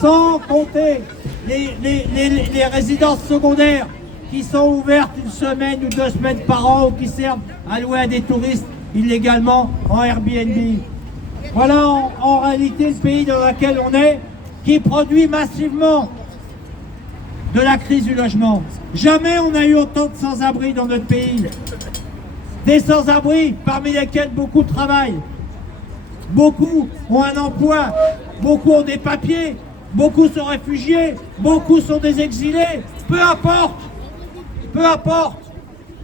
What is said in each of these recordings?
sans compter les résidences secondaires qui sont ouvertes une semaine ou 2 semaines par an ou qui servent à louer à des touristes illégalement en Airbnb. Voilà en réalité le pays dans lequel on est, qui produit massivement de la crise du logement. Jamais on a eu autant de sans-abri dans notre pays. Des sans-abri parmi lesquels beaucoup travaillent. Beaucoup ont un emploi, beaucoup ont des papiers, beaucoup sont réfugiés, beaucoup sont des exilés. Peu importe.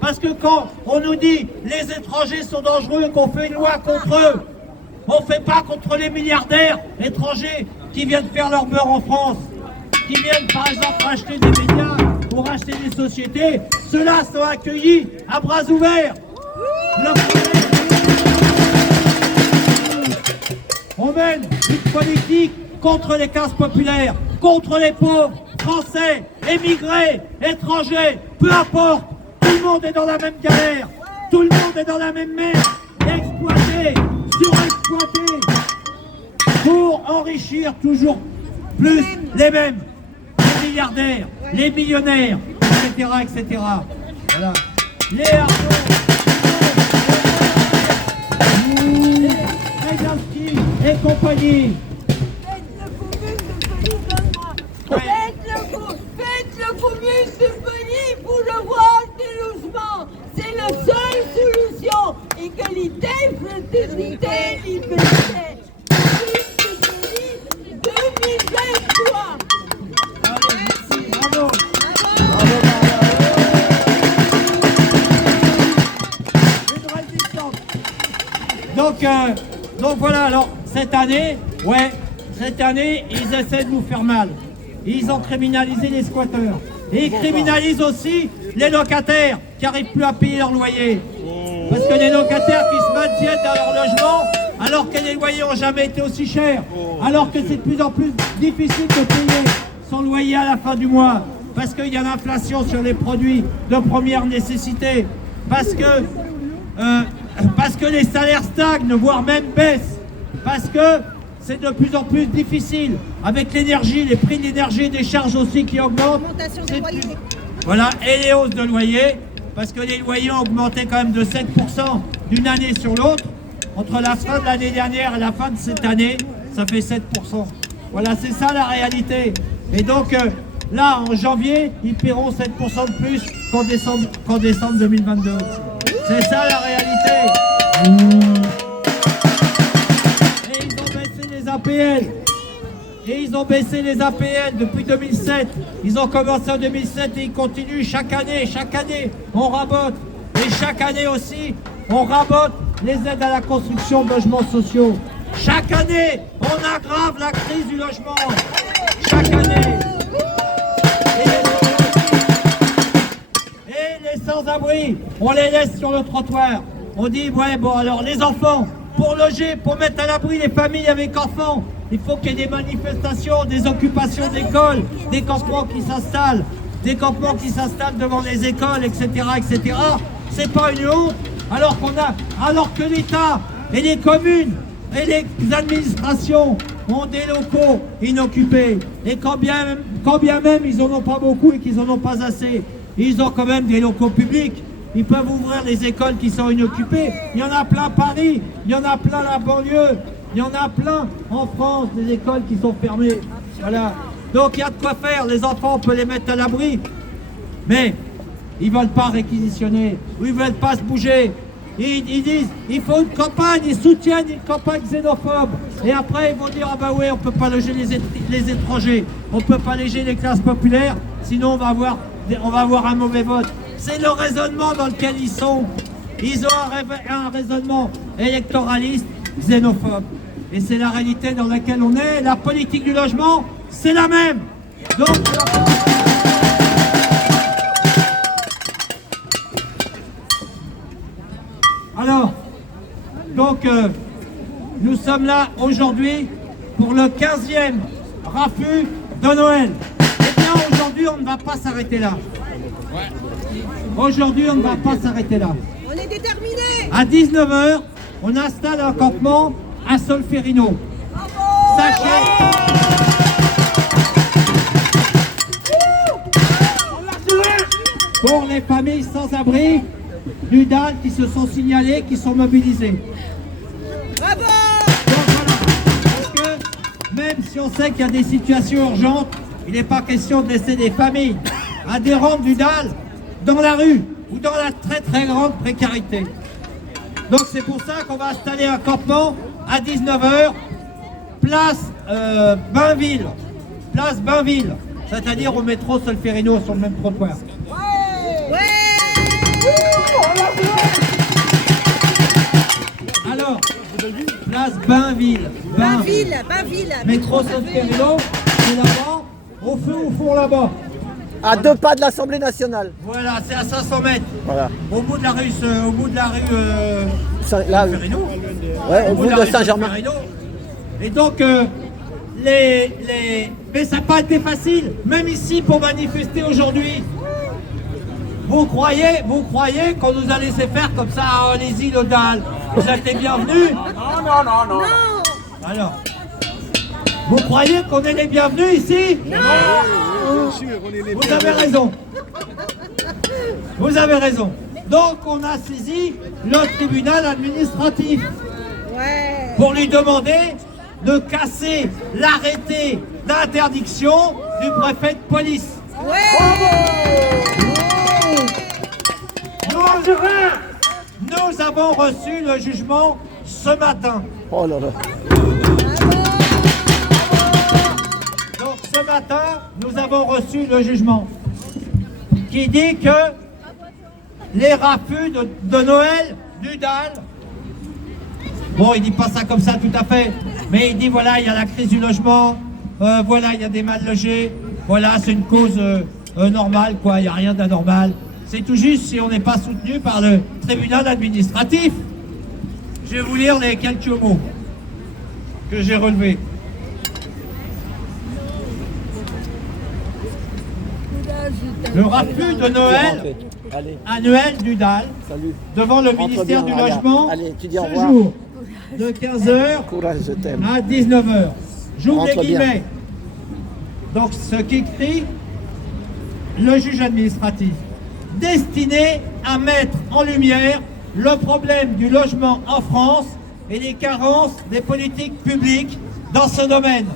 Parce que quand on nous dit les étrangers sont dangereux, qu'on fait une loi contre eux, on ne fait pas contre les milliardaires étrangers qui viennent faire leur beurre en France, qui viennent par exemple racheter des médias ou racheter des sociétés. Ceux-là sont accueillis à bras ouverts. On mène une politique contre les classes populaires, contre les pauvres, français, émigrés, étrangers, peu importe. Tout le monde est dans la même galère, tout le monde est dans la même merde, exploité, surexploité, pour enrichir toujours plus les mêmes, les milliardaires, les millionnaires, etc., etc. Voilà. Les Arnaud, les Rezansky et compagnie. Faites le communiste du pays pour avoir des logements. C'est la seule solution. Égalité, fraternité, liberté. Communiste du pays 2023. Allez, bravo. Une résistance. Donc voilà, alors cette année, ils essaient de nous faire mal. Ils ont criminalisé les squatteurs. Et ils criminalisent aussi les locataires qui n'arrivent plus à payer leur loyer. Parce que les locataires qui se maintiennent dans leur logement, alors que les loyers n'ont jamais été aussi chers, alors que c'est de plus en plus difficile de payer son loyer à la fin du mois, parce qu'il y a l'inflation sur les produits de première nécessité, parce que les salaires stagnent, voire même baissent, parce que c'est de plus en plus difficile avec l'énergie, les prix de l'énergie et des charges aussi qui augmentent. Voilà, et les hausses de loyer, parce que les loyers ont augmenté quand même de 7% d'une année sur l'autre. Entre la fin de l'année dernière et la fin de cette année, ça fait 7%. Voilà, c'est ça la réalité. Et donc là, en janvier, ils paieront 7% de plus qu'en décembre 2022. C'est ça la réalité. APL. Et ils ont baissé les APL depuis 2007. Ils ont commencé en 2007 et ils continuent chaque année. Chaque année, on rabote. Et chaque année aussi, on rabote les aides à la construction de logements sociaux. Chaque année, on aggrave la crise du logement. Chaque année. Et les sans-abri, on les laisse sur le trottoir. On dit, ouais, bon, alors les enfants, pour loger, pour mettre à l'abri les familles avec enfants, il faut qu'il y ait des manifestations, des occupations d'écoles, des campements qui s'installent, devant les écoles, etc., etc. C'est pas une honte, alors que l'État et les communes et les administrations ont des locaux inoccupés. Et quand bien même ils n'en ont pas beaucoup et qu'ils n'en ont pas assez, ils ont quand même des locaux publics. Ils peuvent ouvrir les écoles qui sont inoccupées. Il y en a plein à Paris, il y en a plein à la banlieue, il y en a plein en France, des écoles qui sont fermées. Voilà. Donc il y a de quoi faire. Les enfants, on peut les mettre à l'abri. Mais ils ne veulent pas réquisitionner, ou ils ne veulent pas se bouger. Ils disent, il faut une campagne, ils soutiennent une campagne xénophobe. Et après, ils vont dire, ah bah oui, on ne peut pas loger les étrangers, on ne peut pas loger les classes populaires, sinon on va avoir un mauvais vote. C'est le raisonnement dans lequel ils sont. Ils ont un raisonnement électoraliste, xénophobe. Et c'est la réalité dans laquelle on est. La politique du logement, c'est la même. Donc, nous sommes là aujourd'hui pour le 15e raffut de Noël. Eh bien, aujourd'hui, on ne va pas s'arrêter là. Aujourd'hui, on ne va pas s'arrêter là. On est déterminés. À 19h, on installe un campement à Solferino. Sachez... sans-abri du DAL qui se sont signalés, qui sont mobilisés. Bravo! Donc voilà, parce que même si on sait qu'il y a des situations urgentes, il n'est pas question de laisser des familles adhérentes du DAL dans la rue ou dans la très très grande précarité. Donc c'est pour ça qu'on va installer un campement à 19h, place Bainville, c'est-à-dire au métro Solferino sur le même trottoir. Ouais! Alors, place Bainville. Bainville. Métro Solferino, c'est là-bas, au feu au fond là-bas. À 2 pas de l'Assemblée nationale. Voilà, c'est à 500 mètres. Voilà. Au bout de la rue, Là, Solferino. ouais, au bout la de rue Saint-Germain. Solferino. Et donc, mais ça n'a pas été facile, même ici pour manifester aujourd'hui. Vous croyez qu'on nous a laissé faire comme ça à Allez-y, le DAL? Vous êtes les bienvenus? Non! Alors, vous croyez qu'on est les bienvenus ici? Vous avez raison. Vous avez raison. Donc on a saisi le tribunal administratif Ouais! pour lui demander de casser l'arrêté d'interdiction du préfet de police. Nous avons reçu le jugement ce matin. Oh là là. Donc ce matin, nous avons reçu le jugement qui dit que les raffus de Noël du DAL, bon, il dit pas ça comme ça tout à fait, mais il dit voilà, il y a la crise du logement, voilà, il y a des mal logés, voilà, c'est une cause normale, quoi, il n'y a rien d'anormal. C'est tout juste si on n'est pas soutenu par le tribunal administratif. Je vais vous lire les quelques mots que j'ai relevés. Le raffut de Noël Allez, annuel du DAL salut. devant le Rentre ministère bien, du allez, Logement allez, tu dis au ce revoir. jour de 15h Courage, je t'aime. à 19h. J'ouvre les Rentre bien. guillemets. Donc ce qu'écrit le juge administratif, destiné à mettre en lumière le problème du logement en France et les carences des politiques publiques dans ce domaine.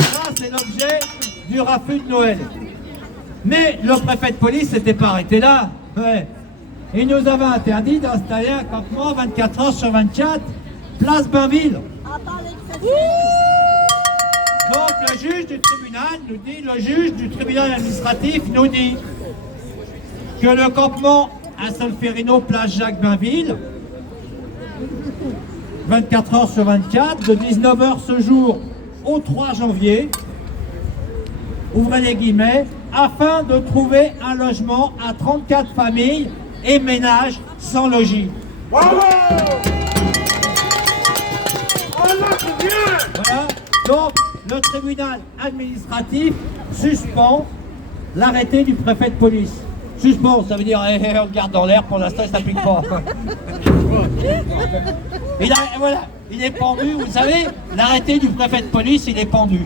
Ça, c'est l'objet du raffut de Noël. Mais le préfet de police n'était pas arrêté là. Ouais. Il nous avait interdit d'installer un campement 24 heures sur 24, place Bainville. Donc le juge du tribunal nous dit, le juge du tribunal administratif nous dit que le campement à Solferino, place Jacques Bainville, 24 heures sur 24, de 19h ce jour au 3 janvier, ouvrez les guillemets, afin de trouver un logement à 34 familles et ménages sans logis. Bravo! Oh là, c'est bien! Voilà. Donc, le tribunal administratif suspend l'arrêté du préfet de police. Suspend, ça veut dire on le garde dans l'air, pour l'instant il ne s'applique pas. Voilà, il est pendu, vous savez, l'arrêté du préfet de police, il est pendu.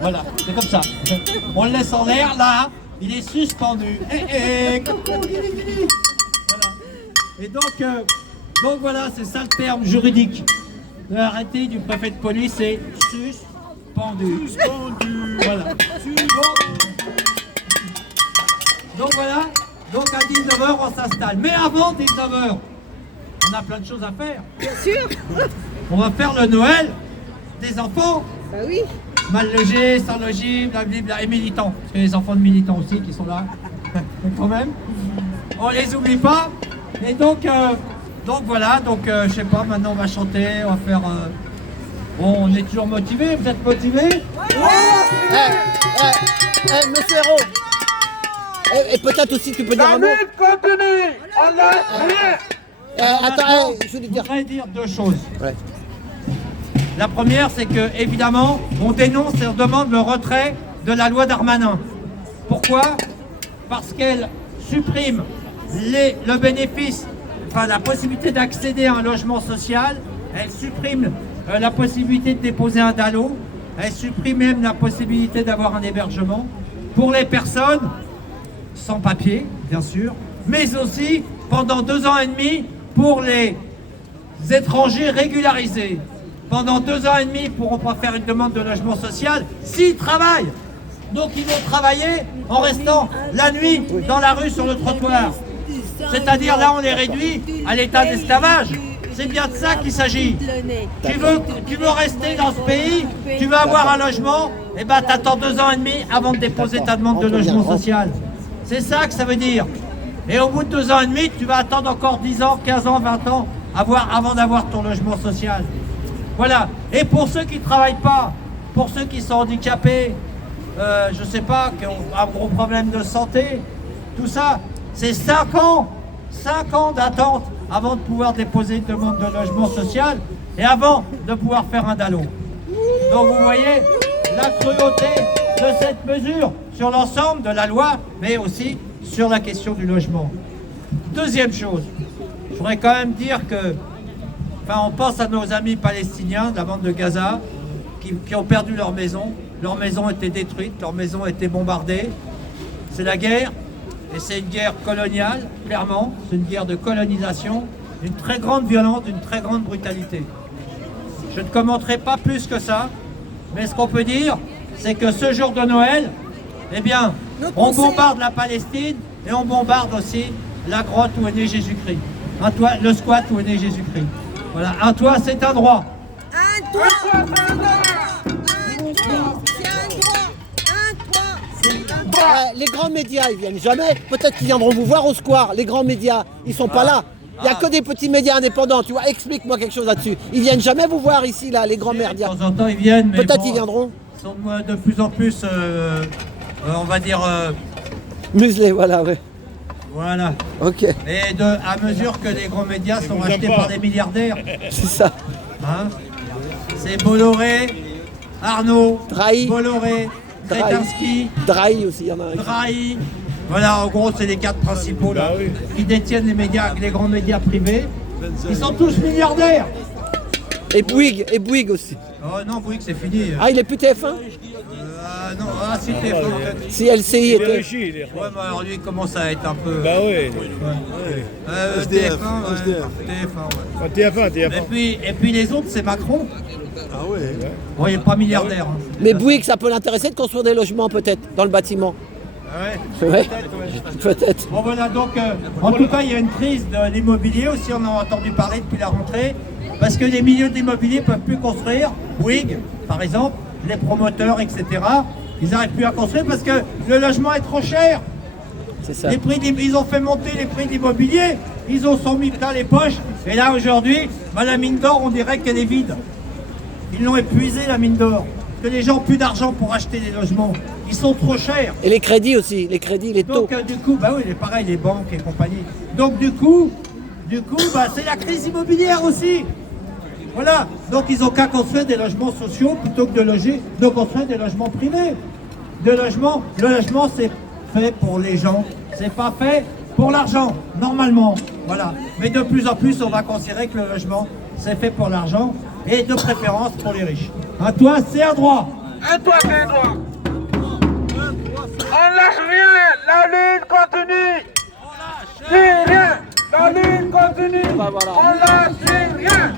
Voilà, c'est comme ça. On le laisse en l'air, là, il est suspendu. Voilà. Et donc voilà, c'est ça le terme juridique. L'arrêté du préfet de police est suspendu. Voilà. Donc voilà, donc à 19h on s'installe. Mais avant 19h, on a plein de choses à faire. Bien sûr! On va faire le Noël des enfants. Bah oui! Mal logés, sans logis, blablabla, et militants. Parce qu'il y a les enfants de militants aussi qui sont là. Quand même. On les oublie pas. Et donc voilà, je sais pas, maintenant on va chanter, on va faire... Bon, on est toujours motivés, vous êtes motivés? Monsieur Hérault. Et peut-être aussi tu peux dire La un mot. lutte continue! On lâche rien! Attends, je voulais Je dire. voudrais dire deux choses. Ouais. La première, c'est que, évidemment, on dénonce et on demande le retrait de la loi Darmanin. Pourquoi? Parce qu'elle supprime le bénéfice, enfin la possibilité d'accéder à un logement social, elle supprime la possibilité de déposer un DALO, elle supprime même la possibilité d'avoir un hébergement, pour les personnes sans papier, bien sûr, mais aussi pendant 2 ans et demi pour les étrangers régularisés. Pendant 2 ans et demi, ils ne pourront pas faire une demande de logement social s'ils travaillent. Donc ils vont travailler en restant la nuit dans la rue sur le trottoir. C'est-à-dire là, on les réduit à l'état d'esclavage. C'est bien de ça qu'il s'agit. Tu veux rester dans ce pays, tu veux avoir un logement, et ben t'attends 2 ans et demi avant de déposer ta demande de logement social. C'est ça que ça veut dire. Et au bout de 2 ans et demi, tu vas attendre encore 10 ans, 15 ans, 20 ans avant d'avoir ton logement social. Voilà. Et pour ceux qui ne travaillent pas, pour ceux qui sont handicapés, je ne sais pas, qui ont un gros problème de santé, tout ça, c'est 5 ans d'attente avant de pouvoir déposer une demande de logement social et avant de pouvoir faire un DALO. Donc vous voyez la cruauté de cette mesure sur l'ensemble de la loi, mais aussi sur la question du logement. Deuxième chose, je voudrais quand même dire que, on pense à nos amis palestiniens de la bande de Gaza qui ont perdu leur maison. Leurs maisons étaient détruites, leurs maisons étaient bombardées. C'est la guerre, et c'est une guerre coloniale, clairement. C'est une guerre de colonisation, d'une très grande violence, d'une très grande brutalité. Je ne commenterai pas plus que ça, mais ce qu'on peut dire, c'est que ce jour de Noël, eh bien, on bombarde la Palestine et on bombarde aussi la grotte où est né Jésus-Christ. Le squat où est né Jésus-Christ. Voilà, un toit, c'est un droit. Un toit, c'est un droit. Les grands médias, ils viennent jamais. Peut-être qu'ils viendront vous voir au square. Les grands médias, ils sont pas là. Il n'y a que des petits médias indépendants, tu vois. Explique-moi quelque chose là-dessus. Ils viennent jamais vous voir ici, là, les grands médias. De temps en temps, ils viennent, mais peut-être bon, ils viendront. Ils sont de plus en plus, on va dire... muselés, voilà, ouais. Voilà. Ok. Et à mesure que les grands médias sont rachetés par des milliardaires. C'est ça. Hein, c'est Bolloré, Arnaud, Drahi. Bolloré, Kretinsky, Drahi aussi, il y en a un. Drahi. Voilà, en gros, c'est les 4 principaux là, qui détiennent les médias, les grands médias privés. Ils sont tous milliardaires. Et Bouygues aussi. Oh non, Bouygues, c'est fini. Ah, il est plus TF1 Non, si TF1 peut-être. Si LCI était. Ouais, mais alors lui, il commence à être un peu... Bah oui. TF1, ouais. TF1. Et puis les autres, c'est Macron. Ah ouais. Bon, il n'est pas milliardaire. Hein. Mais Bouygues, ça peut l'intéresser de construire des logements peut-être dans le bâtiment. Ah ouais, Ouais. peut-être, ouais. Peut-être. Bon voilà, donc en tout cas, il y a une crise de l'immobilier aussi, on en a entendu parler depuis la rentrée, parce que les milieux de l'immobilier ne peuvent plus construire. Bouygues, par exemple, les promoteurs, etc., ils n'arrivent plus à construire parce que le logement est trop cher. C'est ça. Ils ont fait monter les prix de l'immobilier, ils ont sont mis plein les poches, et là aujourd'hui, la mine d'or, on dirait qu'elle est vide. Ils l'ont épuisée, la mine d'or. Que les gens n'ont plus d'argent pour acheter des logements. Ils sont trop chers. Et les crédits aussi, les crédits, les taux. Donc du coup, oui, pareil, les banques et compagnie. Donc du coup, c'est la crise immobilière aussi. Voilà. Donc ils ont qu'à construire des logements sociaux plutôt que de construire des logements privés. Le logement, c'est fait pour les gens. C'est pas fait pour l'argent, normalement. Voilà. Mais de plus en plus, on va considérer que le logement, c'est fait pour l'argent et de préférence pour les riches. Un toit, c'est un droit. Un toit, c'est un droit. On lâche rien, la lutte continue. C'est rien, la lutte continue. Bah, voilà. On lâche rien.